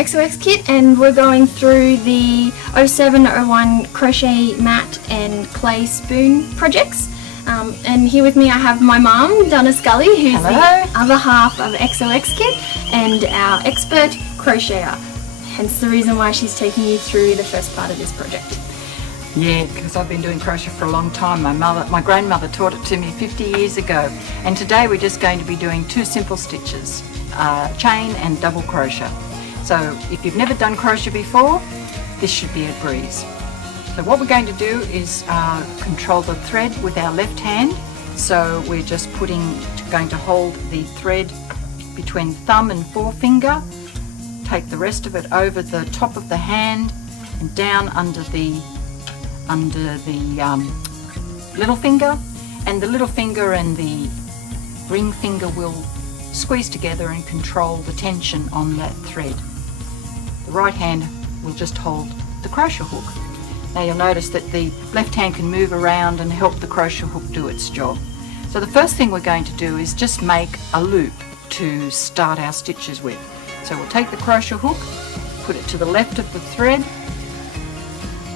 XOXkit, and we're going through the 0701 crochet mat and clay spoon projects. And here with me I have my mum, Donna Scully, who's Hello. The other half of XOXkit and our expert crocheter. Hence the reason why she's taking you through the first part of this project. Yeah, because I've been doing crochet for a long time. My grandmother taught it to me 50 years ago. And today we're just going to be doing two simple stitches, chain and double crochet. So if you've never done crochet before, this should be a breeze. So what we're going to do is control the thread with our left hand. So we're just going to hold the thread between thumb and forefinger, take the rest of it over the top of the hand and down under the little finger, and the little finger and the ring finger will squeeze together and control the tension on that thread. The right hand will just hold the crochet hook. Now you'll notice that the left hand can move around and help the crochet hook do its job. So the first thing we're going to do is just make a loop to start our stitches with. So we'll take the crochet hook, put it to the left of the thread,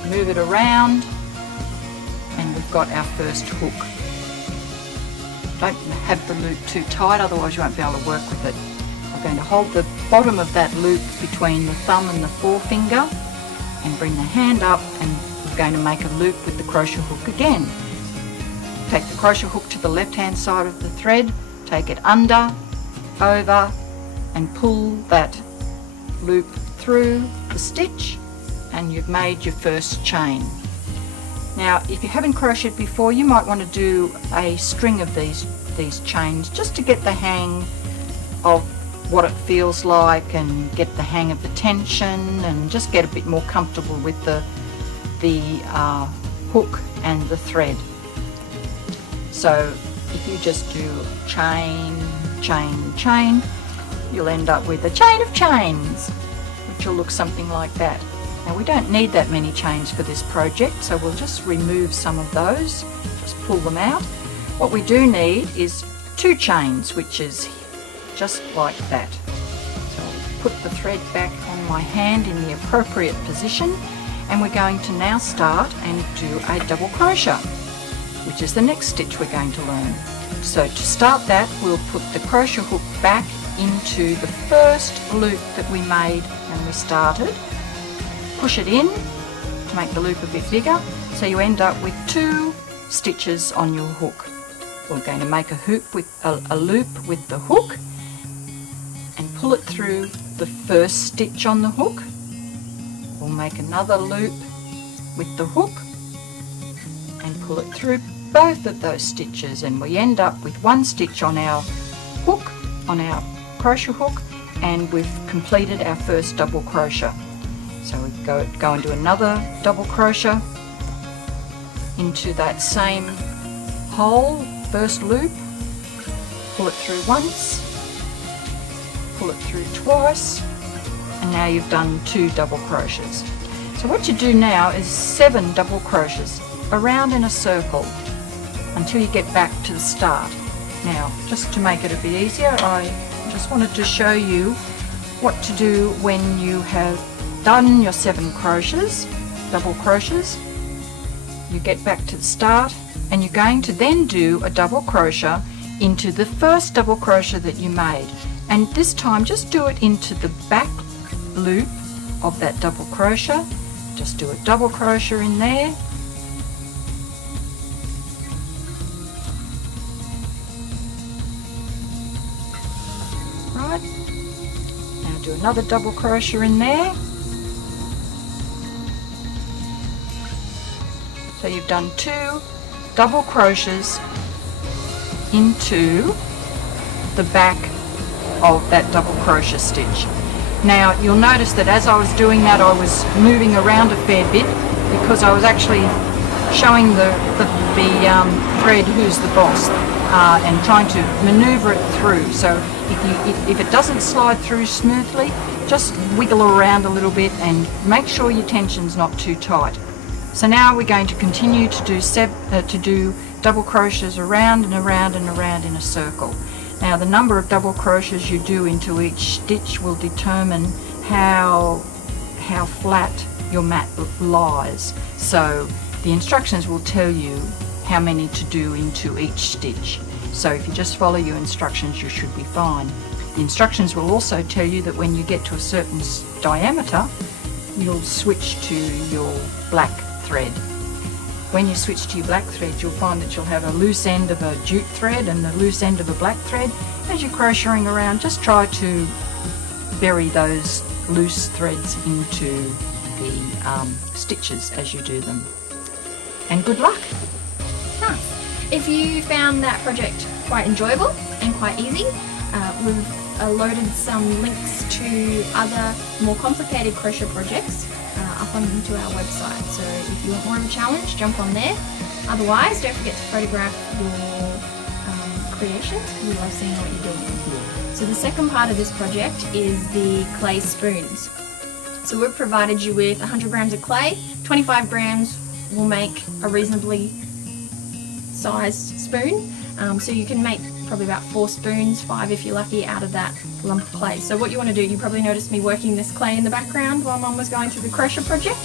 move it around, and we've got our first hook. Don't have the loop too tight, otherwise you won't be able to work with it. We're going to hold the bottom of that loop between the thumb and the forefinger and bring the hand up, and we're going to make a loop with the crochet hook again. Take the crochet hook to the left hand side of the thread, take it under, over, and pull that loop through the stitch, and you've made your first chain. Now if you haven't crocheted before, you might want to do a string of these chains just to get the hang of what it feels like and get the hang of the tension and just get a bit more comfortable with the hook and the thread. So if you just do chain, chain, chain, you'll end up with a chain of chains, which will look something like that. Now we don't need that many chains for this project, so we'll just remove some of those, just pull them out. What we do need is 2 chains, which is just like that. So I'll put the thread back on my hand in the appropriate position, and we're going to now start and do a double crochet, which is the next stitch we're going to learn. So to start that, we'll put the crochet hook back into the first loop that we made when we started. Push it in to make the loop a bit bigger, so you end up with 2 stitches on your hook. We're going to make a loop with the hook and pull it through the first stitch on the hook. We'll make another loop with the hook and pull it through both of those stitches, and we end up with 1 stitch on our hook, on our crochet hook, and we've completed our first double crochet. So we go and do another double crochet into that same hole, first loop, pull it through once, pull it through twice, and now you've done 2 double crochets. So what you do now is 7 double crochets around in a circle until you get back to the start. Now, just to make it a bit easier, I just wanted to show you what to do when you have done your 7 crochets, double crochets. You get back to the start, and you're going to then do a double crochet into the first double crochet that you made, and this time just do it into the back loop of that double crochet. Just do a double crochet in there, right, now do another double crochet in there. So you've done 2 double crochets into the back of that double crochet stitch. Now you'll notice that as I was doing that, I was moving around a fair bit because I was actually showing the thread who's the boss and trying to maneuver it through. So if it doesn't slide through smoothly, just wiggle around a little bit and make sure your tension's not too tight. So now we're going to continue to do double crochets around and around and around in a circle. Now the number of double crochets you do into each stitch will determine how flat your mat lies. So the instructions will tell you how many to do into each stitch. So if you just follow your instructions, you should be fine. The instructions will also tell you that when you get to a certain diameter, you'll switch to your black thread. When you switch to your black thread, you'll find that you'll have a loose end of a jute thread and a loose end of a black thread. As you're crocheting around, just try to bury those loose threads into the stitches as you do them. And good luck! Nice. If you found that project quite enjoyable and quite easy, we've loaded some links to other more complicated crochet projects up onto our website. So if you want more of a challenge, jump on there. Otherwise, don't forget to photograph your creations, because we love seeing what you're doing. So the second part of this project is the clay spoons. So we've provided you with 100 grams of clay. 25 grams will make a reasonably sized spoon. So you can make probably about 4 spoons, 5 if you're lucky, out of that lump of clay. So what you want to do, you probably noticed me working this clay in the background while Mum was going through the crochet project.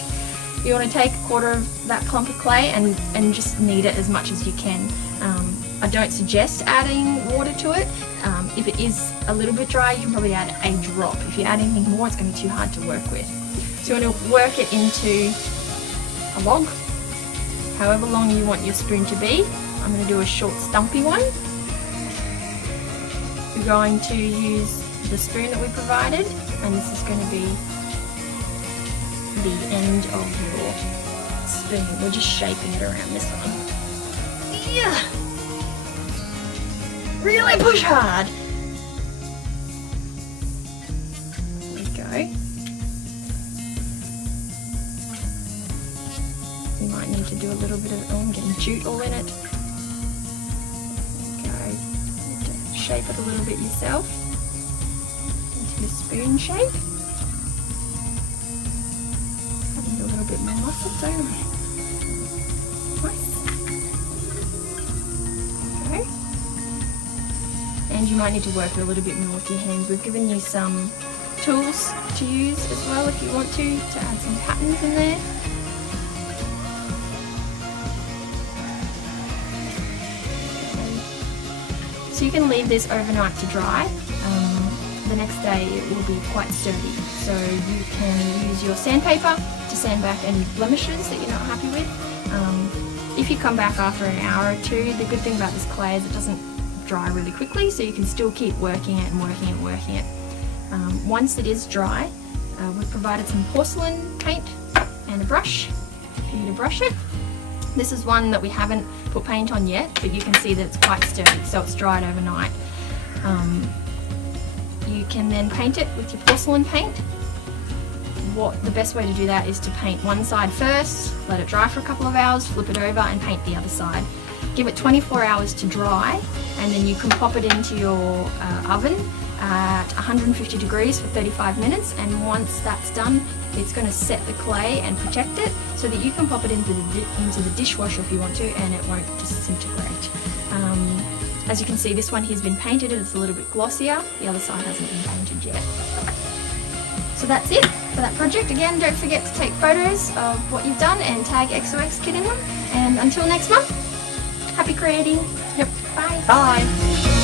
You want to take a quarter of that clump of clay and just knead it as much as you can. I don't suggest adding water to it. If it is a little bit dry, you can probably add a drop. If you add anything more, it's going to be too hard to work with. So you want to work it into a log, however long you want your spoon to be. I'm going to do a short stumpy one. You're going to use the spoon that we provided, and this is going to be the end of your spoon. We're just shaping it around this one. Yeah. Really push hard. There we go. You might need to do a little bit of, I'm getting jute all in it. There we go. Shape it a little bit yourself into your spoon shape. I need a little bit more muscle, don't I? Nice. Okay. And you might need to work it a little bit more with your hands. We've given you some tools to use as well if you want to add some patterns in there. So you can leave this overnight to dry. The next day it will be quite sturdy. So you can use your sandpaper to sand back any blemishes that you're not happy with. If you come back after an hour or two, the good thing about this clay is it doesn't dry really quickly, so you can still keep working it and working it and working it. Once it is dry, we've provided some porcelain paint and a brush for you to brush it. This is one that we haven't put paint on yet, but you can see that it's quite sturdy, so it's dried overnight. You can then paint it with your porcelain paint. The best way to do that is to paint one side first, let it dry for a couple of hours, flip it over and paint the other side. Give it 24 hours to dry, and then you can pop it into your oven at 150 degrees for 35 minutes, and once that's done, it's going to set the clay and protect it so that you can pop it into the dishwasher if you want to, and it won't disintegrate. As you can see, this one here's been painted, it's a little bit glossier. The other side hasn't been painted yet. So that's it for that project. Again, don't forget to take photos of what you've done and tag XOXkit in them. And until next month, happy creating. Yep. Bye. Bye.